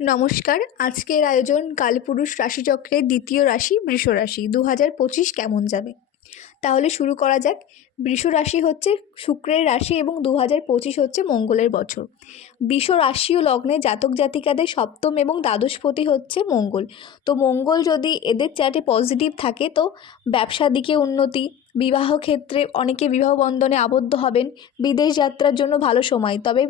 নমস্কার। আজকের আয়োজন কালপুরুষ রাশিচক্রের দ্বিতীয় রাশি বৃষ রাশি 2025 কেমন যাবে। তাহলে শুরু করা যাক। বৃষ রাশি হচ্ছে শুক্রের রাশি এবং 2025 হচ্ছে মঙ্গলের বছর। বৃষ রাশি ও লগ্নে জাতক জাতিকাদের সপ্তম এবং দ্বাদশপতি হচ্ছে মঙ্গল। তো মঙ্গল যদি এদের চার্টে পজিটিভ থাকে তো ব্যবসার দিকে উন্নতি, বিবাহ ক্ষেত্রে অনেকে বিবাহ বন্ধনে আবদ্ধ হবেন, বিদেশ যাত্রার জন্য ভালো সময়। তবে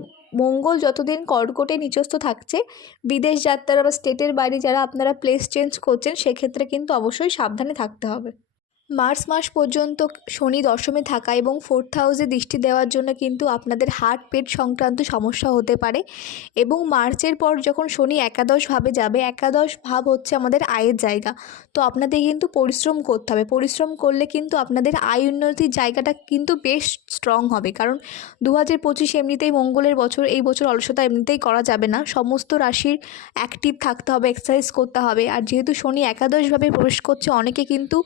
মঙ্গল যতদিন কর্কটে নিচস্থ থাকছে, বিদেশ যাত্রা বা স্টেটের বাইরে যারা আপনারা প্লেস চেঞ্জ করছেন সেক্ষেত্রে কিন্তু অবশ্যই সাবধানে থাকতে হবে। মার্চ মাস পর্যন্ত শনি দশমে থাকা এবং 4th হাউসে দৃষ্টি দেওয়ার জন্য কিন্তু আপনাদের হার্ট পেট সংক্রান্ত সমস্যা হতে পারে। এবং মার্চের পর যখন শনি একাদশ ভাবে যাবে, একাদশ ভাব হচ্ছে আমাদের আয়ের জায়গা। তো আপনাদের কিন্তু পরিশ্রম করতে হবে। পরিশ্রম করলে কিন্তু আপনাদের আয় উন্নতির জায়গাটা কিন্তু বেশ স্ট্রং হবে। কারণ 2025 এমনিতেই মঙ্গলের বছর, এই বছর অলসতা এমনিতেই করা যাবে না। সমস্ত রাশির অ্যাক্টিভ থাকতে হবে, এক্সারসাইজ করতে হবে। আর যেহেতু শনি একাদশভাবে প্রবেশ করছে, অনেকে কিন্তু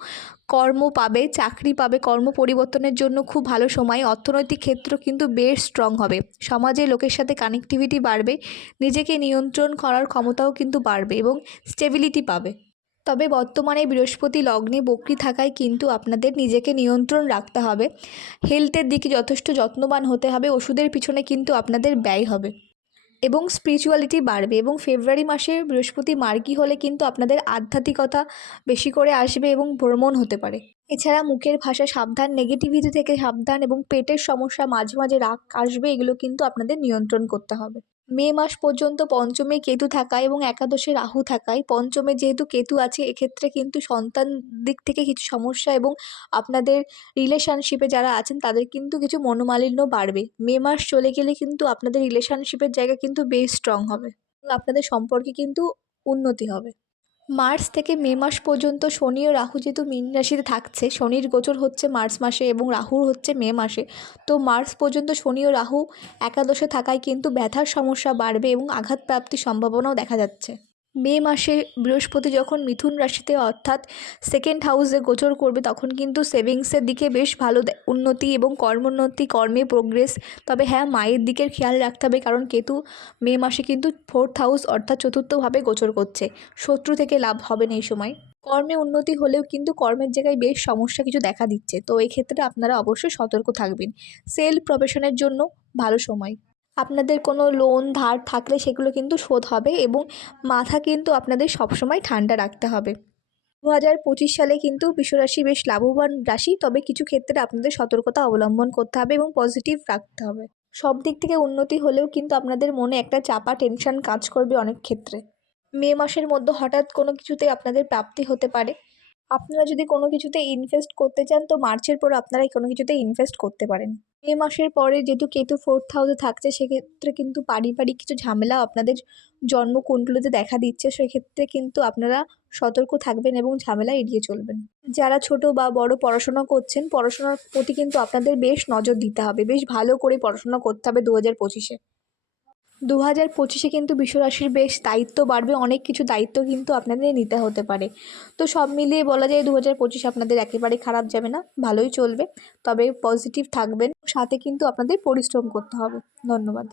কর্ম পাবে, চাকরি পাবে, কর্ম পরিবর্তনের জন্য খুব ভালো সময়। অর্থনৈতিক ক্ষেত্র কিন্তু বেশ স্ট্রং হবে, সমাজে লোকের সাথে কানেক্টিভিটি বাড়বে, নিজেকে নিয়ন্ত্রণ করার ক্ষমতাও কিন্তু বাড়বে এবং স্টেবিলিটি পাবে। তবে বর্তমানে বৃহস্পতি লগ্নে বক্রী থাকায় কিন্তু আপনাদের নিজেকে নিয়ন্ত্রণ রাখতে হবে। হেলথের দিকে যথেষ্ট যত্নবান হতে হবে। ওষুধের পিছনে কিন্তু আপনাদের ব্যয় হবে এবং স্পিরিচুয়ালিটি বাড়বে। এবং ফেব্রুয়ারি মাসে বৃহস্পতি মার্গী হলে কিন্তু আপনাদের আধ্যাত্মিকতা বেশি করে আসবে এবং ভ্রমণ হতে পারে। এছাড়া মুখের ভাষা সাবধান, নেগেটিভিটি থেকে সাবধান এবং পেটের সমস্যা, মাঝে মাঝে রাগ আসবে, এগুলো কিন্তু আপনাদের নিয়ন্ত্রণ করতে হবে। মে মাস পর্যন্ত পঞ্চমে কেতু থাকায় এবং একাদশে রাহু থাকায়, পঞ্চমে যেহেতু কেতু আছে এক্ষেত্রে কিন্তু সন্তান দিক থেকে কিছু সমস্যা এবং আপনাদের রিলেশনশিপে যারা আছেন তাদের কিন্তু কিছু মনোমালিন্য বাড়বে। মে মাস চলে গেলে কিন্তু আপনাদের রিলেশনশিপের জায়গা কিন্তু বেশ স্ট্রং হবে এবং আপনাদের সম্পর্কে কিন্তু উন্নতি হবে। মার্চ থেকে মে মাস পর্যন্ত শনি ও রাহু যেহেতু মীন রাশিতে থাকছে, শনির গোচর হচ্ছে মার্চ মাসে এবং রাহুর হচ্ছে মে মাসে। তো মার্চ পর্যন্ত শনি ও রাহু একাদশে থাকায় কিন্তু ব্যথার সমস্যা বাড়বে এবং আঘাত প্রাপ্তির সম্ভাবনাও দেখা যাচ্ছে। মে মাসে বৃহস্পতি যখন মিথুন রাশিতে অর্থাৎ সেকেন্ড হাউসে গোচর করবে, তখন কিন্তু সেভিংসের দিকে বেশ ভালো উন্নতি এবং কর্মোন্নতি, কর্মে প্রোগ্রেস। তবে হ্যাঁ, মায়ের দিকের খেয়াল রাখতে হবে, কারণ কেতু মে মাসে কিন্তু 4th হাউস অর্থাৎ চতুর্থভাবে গোচর করছে। শত্রু থেকে লাভ হবে না এই সময়। কর্মে উন্নতি হলেও কিন্তু কর্মের জায়গায় বেশ সমস্যা কিছু দেখা দিচ্ছে। তো এই ক্ষেত্রে আপনারা অবশ্যই সতর্ক থাকবেন। সেল প্রফেশনের জন্য ভালো সময়। আপনাদের কোনো লোন ধার থাকলে সেগুলো কিন্তু শোধ হবে এবং মাথা কিন্তু আপনাদের সবসময় ঠান্ডা রাখতে হবে। 2025 সালে কিন্তু বৃষরাশি বেশ লাভবান রাশি। তবে কিছু ক্ষেত্রে আপনাদের সতর্কতা অবলম্বন করতে হবে এবং পজিটিভ রাখতে হবে। সব দিক থেকে উন্নতি হলেও কিন্তু আপনাদের মনে একটা চাপা টেনশন কাজ করবে অনেক ক্ষেত্রে। মে মাসের মধ্যে হঠাৎ কোনো কিছুতে আপনাদের প্রাপ্তি হতে পারে। আপনারা যদি কোনো কিছুতে ইনভেস্ট করতে চান তো মার্চের পর আপনারা কোনো কিছুতে ইনভেস্ট করতে পারেন। মে মাসের পরে যেহেতু কেতু 4th হাউসে থাকছে, সেক্ষেত্রে কিন্তু পারিবারিক কিছু ঝামেলা আপনাদের জন্মকুণ্ডলিতে দেখা দিচ্ছে। সেক্ষেত্রে কিন্তু আপনারা সতর্ক থাকবেন এবং ঝামেলা এড়িয়ে চলবেন। যারা ছোট বা বড় পড়াশোনা করছেন, পড়াশোনার প্রতি কিন্তু আপনাদের বেশ নজর দিতে হবে। বেশ ভালো করে পড়াশোনা করতে হবে 2025-এ। 2025-এ কিন্তু বৃষরাশির বেশ দায়িত্ব বাড়বে, অনেক কিছু দায়িত্ব কিন্তু আপনাদের নিতে হতে পারে। তো সব মিলিয়ে বলা যায় 2025 আপনাদের একেবারে খারাপ যাবে না, ভালোই চলবে। তবে পজিটিভ থাকবেন, সাথে কিন্তু আপনাদের পরিশ্রম করতে হবে। ধন্যবাদ।